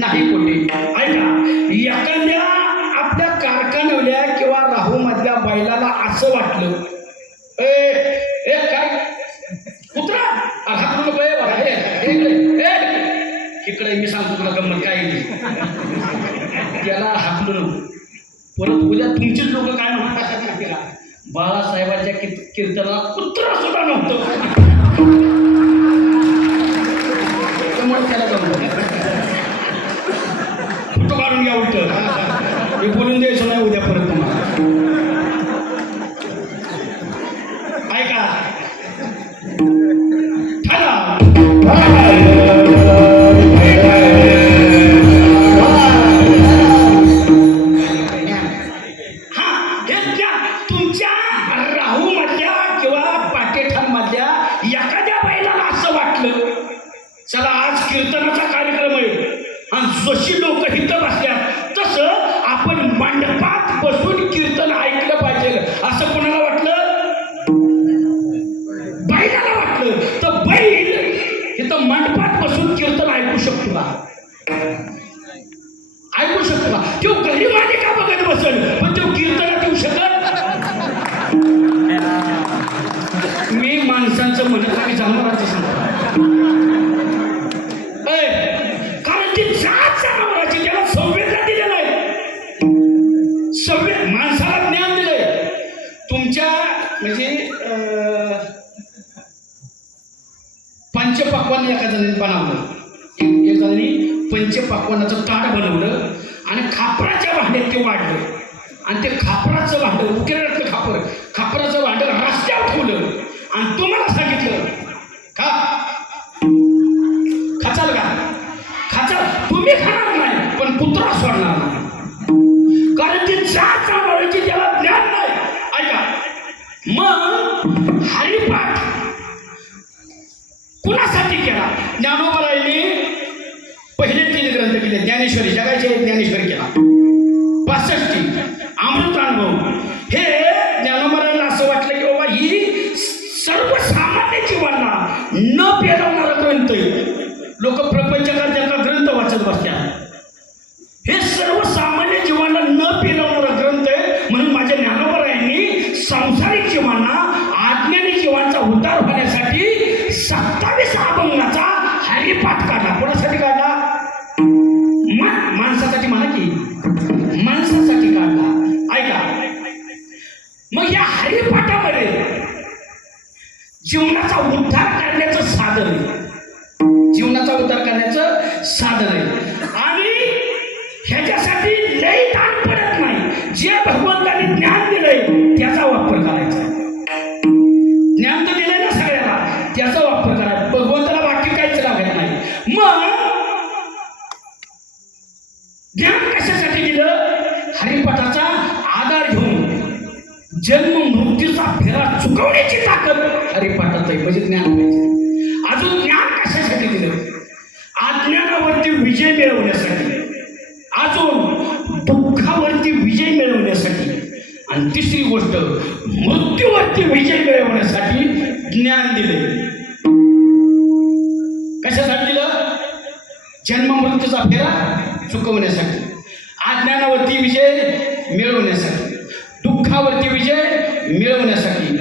नाही कुठे. ऐका, एखाद्या आपल्या कारखान्यातल्या किंवा राहूमधल्या बैलाला असं वाटलं, ए ए काय कुत्रा हात नको इकडे, मी सांगतो तुला गंमत काय त्याला हाकलू नको. परत उद्या तुमचीच लोक काय म्हणतात माहिती का, बाळासाहेबांच्या कीर्तनाला कुत्रा सुद्धा नव्हतं त्यामुळे त्याला गंमत. फोटो काढून घ्या उलट, हे बोलून द्यायचं नाही उद्या परत तुम्हाला. ऐका, तुमच्या राहू मधल्या किंवा पाटेठाण मधल्या एखाद्या बैलाला असं वाटलं, चला आज कीर्तनाचा कार्यक्रम आहे आणि जशी लोक इथं बसल्यात तसं आपण मंडपात बसून कीर्तन ऐकलं पाहिजे, असं कोणाला वाटलं? बैलाला वाटलं. तर बैल इथं मंडपात बसून कीर्तन ऐकू शकतो का? ऐकू शकतो का? तो घरी मालिका बघत बसेल पण तो कीर्तनात येऊ शकत. मी माणसांचं म्हणत नाही, जनावरांचं सांगतो. कारण ती जात जनावरांची, त्याला संवेदना दिलेला आहे, माणसाला ज्ञान दिलंय. तुमच्या म्हणजे पंचपक्वान एका जणांनी बनवलं, एक जणांनी पंचपक्वानाचं ताट बनवलं आणि खापराच्या भांड्यात ते वाढलं आणि ते खापराचं भांडं, उकेरातलं खापराचं भांडं रस्त्यावर ठेवलं आणि तुम्हाला सांगितलं का खाचाल का? खाचाल तुम्ही खाणार नाही पण कुत्रा सोडणार नाही, कारण ती जात सांभाळायची त्याला ज्ञान नाही. ऐका, मग हरिपाठ कुणासाठी केला? ज्ञानोबारायांनी पहिले 3 ग्रंथ केले. ज्ञानेश्वरी, जगाचे ज्ञानेश्वरी केला, 65 अमृतानुभव. हे ज्ञानोबारायांना असं वाटलं की बाबा ही सर्वसामान्य जीवांना न पेलवणारा ग्रंथ आहे. लोक प्रपंचकारचा ग्रंथ वाचत बसतात, हे सर्वसामान्य जीवांना न पेलवणारा ग्रंथ आहे. म्हणून माझ्या ज्ञानोबारायांनी संसारिक जीवांना, अज्ञानी जीवांचा उद्धार होण्यासाठी 27 अभंगाचा हरिपाठ काढला. कोणासाठी काढला? माणसासाठी, म्हणा की माणसासाठी काढला. ऐका, मग या हरिपाठामध्ये जीवनाचा उद्धार करण्याचं साधन आहे, जीवनाचा उद्धार करण्याचं साधन आहे. आणि ह्याच्यासाठी लई ताण पडत नाही. जे भगवंतांनी ज्ञान दिलंय त्याचा वापर करायचा. ज्ञान तर दिलंय ना सगळ्याला, त्याचा वापर करायचा. भगवंताला बाकी काहीच लागत नाही. मग ज्ञान कशासाठी दिलं? हरिपाठाचा आधार घेऊन जन्म मृत्यूचा फेरा चुकवण्याची ताकद हरिपाठात आहे, म्हणजे ज्ञान पाहिजे. अजून ज्ञान कशासाठी दिलं? अज्ञानावरती विजय मिळवण्यासाठी, अजून दुःखावरती विजय मिळवण्यासाठी, आणि तिसरी गोष्ट मृत्यूवरती विजय मिळवण्यासाठी ज्ञान दिले. कशासाठी दिलं? जन्म मृत्यूचा फेरा चुकवण्यासाठी, अज्ञानावरती विजय मिळवण्यासाठी, दुःखावरती विजय मिळवण्यासाठी,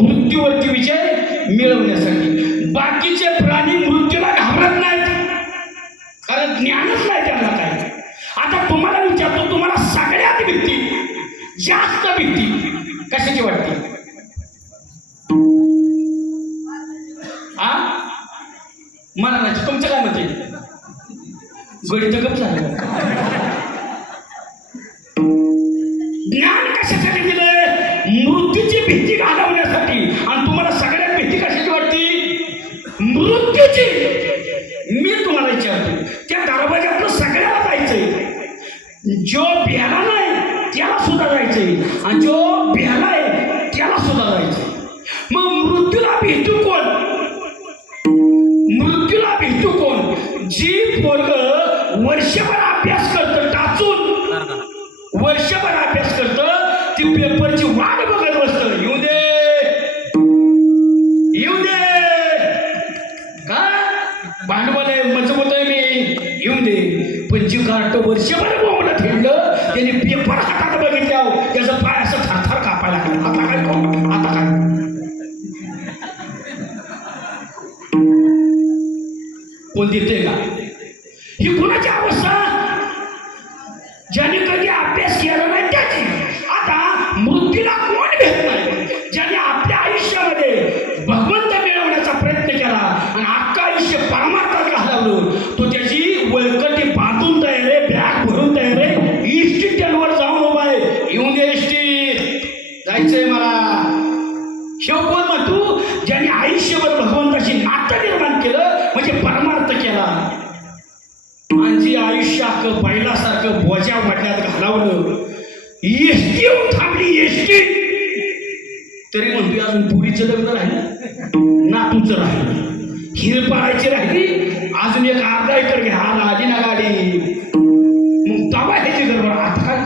मृत्यूवरती विजय मिळवण्यासाठी. बाकीचे प्राणी मृत्यूला घाबरत नाहीत, कारण ज्ञानच नाही त्यांना काय. आता तुम्हाला विचारतो, तुम्हाला सगळ्यात भीती, जास्त भीती कशाची वाटते? मरणाची. तुमचं काय मत आहे? गणित गप झालं. ज्ञान कशासाठी दिलंय? मृत्यूची भीती घालवण्यासाठी. आणि तुम्हाला सगळ्यात भीती कशाची वाटते? मृत्यूची. मी तुम्हाला विचारतो, त्या दरवाजातलं सगळ्याला जायचंय, जो भ्याला नाही त्याला सुद्धा जायचंय, आणि जो भ्यालाय त्याला सुद्धा जायचंय. मग मृत्यूला भेटू कोण? मृत्यूला भेटू कोण? जी पोरग वर्षभर अभ्यास करतं, टाचून वर्षभर अभ्यास करतं, ती पेपरची वाट बघत बसतं, येऊ दे येऊ दे, का भांडवल आहे, मजबूत आहे मी, येऊ दे. पंचकार्ट वर्षभर बोंबलं ठेवलं, त्यांनी पेपर हातात बघितल्यावर त्याचं पाय असं थरथर कापायला लागला. आता काय करू? आता काय? कोण देते का? ही कुणाची अवस्था? ज्याने कधी अभ्यास केला नाही त्याची. आता मृत्यूला कोण भेट नाही? ज्याने आपल्या आयुष्यामध्ये भगवंत मिळवण्याचा प्रयत्न केला आणि अख्खं आयुष्य परमार्थात घालवलं, तो त्याची वळकटी बांधून तयार आहे, बॅग भरून तयार आहे, इष्टी स्टँडवर जाऊन उभा आहे. येऊन दे इष्टी, जायचंय मला. शेव कोण म्हणतो? ज्याने आयुष्यभर भगवंताशी नातं निर्माण केलं, म्हणजे परमार्थ केला. आणि आयुष्य बैलासारखं बोजा वाट्यात घालवलं, एसटी येऊन थांबली एसटी, तरी म्हणतोय अजून पुरीचं लग्न राहिलं, नातूचं राहिलं, हिर पाळायची राहिली, अजून एक अर्धा एकर घ्या आली ना गाडी. मग तवा ह्याची गडबड. आता काय